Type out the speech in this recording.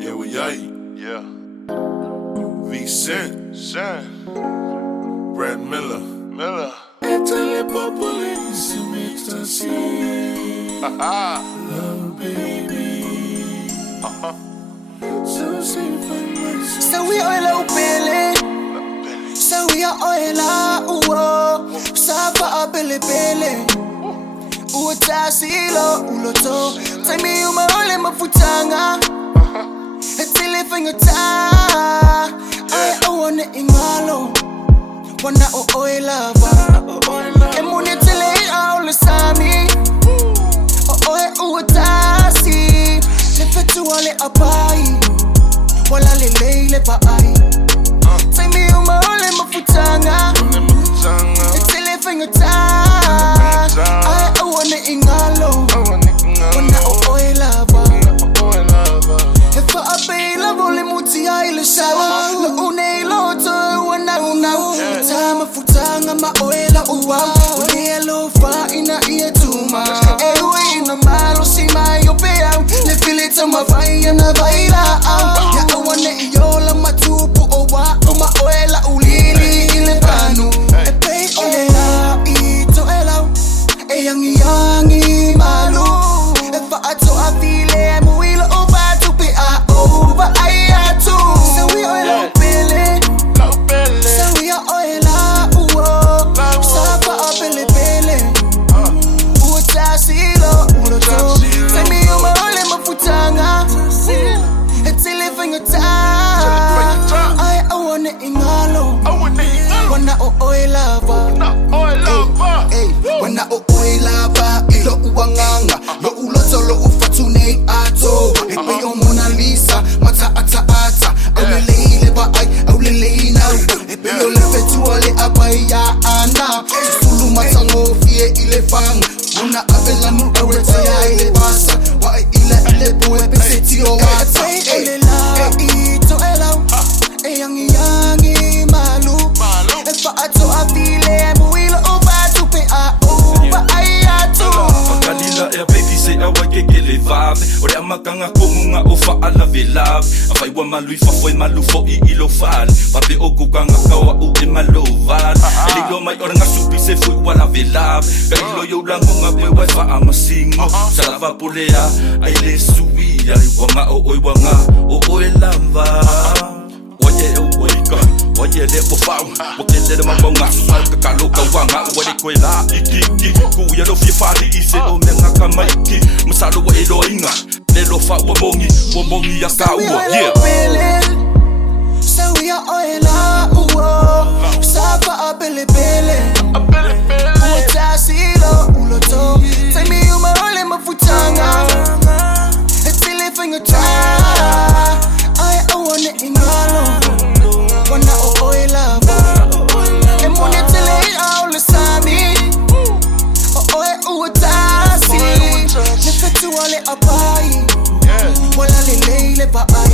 Yeah, we ain't. Yeah. V Cent. Brad Miller. Etele popole ecstasy. Love, baby. So simple. So we oil out Billy. So we are oil out. Safa Billy. Utasilo uloto. Take me uma ole mafutanga. Etele fingata. I wanna ingalo. Wanna oil lava. Emune tele all sami. Utasi. Lefetu wale apai. Wala lele pa ai. Take me uma ole mafutanga. Etele fingata. I wanna ingalo. Wanna oil lava. If I pay love only muti ai le shawa. No une loto wana una. Tama futanga ma oila uwa. Unelo fa ina ie tuma. Ewe ina malo si ma yo pea. Le filita ma vai na vaila. Ya wana iola matupu owa. Ma oila ulili ile panu. E pay oila ito ela. E yangi malu. E fa ato afile muilo oba tu pe a over ayatu. So we oila pele. So we are oila uwo. Safa apele pele. Utasilo uloto. Take me uma ole mafutanga. Etile fingata. I wanna ingalo. Wanna oila va. Wana oila ba ilo uwanganga lo uloto lo ufatune ato epe yo Mona Lisa mata ata awulele ba ai awulele na epe yo lefetu ale abai ya ana sulu mata ngofie ile fang una avela nu aweta ya ile basa wa ile boy peseti o wata ito ela yangi malu efa ato afile muilo obatu pe a over ayatu. Kalila e baby say awa kekele vibe. Ore amakanga komunga ofa ala velab. Afai wa malui fa foi malu fo I ilo fan. Pape oku kanga kawa u e malo van. Eliglo mai ora nga supi se foi wala velab. Kailo yo lango nga pe wa fa amasingo. Salava polea ai le suia. Wanga o oi wanga o oi lamba. Oye oika. Oye le po fau, porque le de mambonga, salka kaloka wanga, wale kwela ikiki, kuya lo fifali ise o menga kamaiki, masalo wa elo inga, le lo fa womongi ya kaua, yeah. So we are oila uwo, safa apele. Utasilo uloto, take me uma ole mafutanga, etile fingata, I wanna ingalo. Wanna oila va. Emune tele all sami. Utasi. Lefetu wale apai. Wala lele pa ai.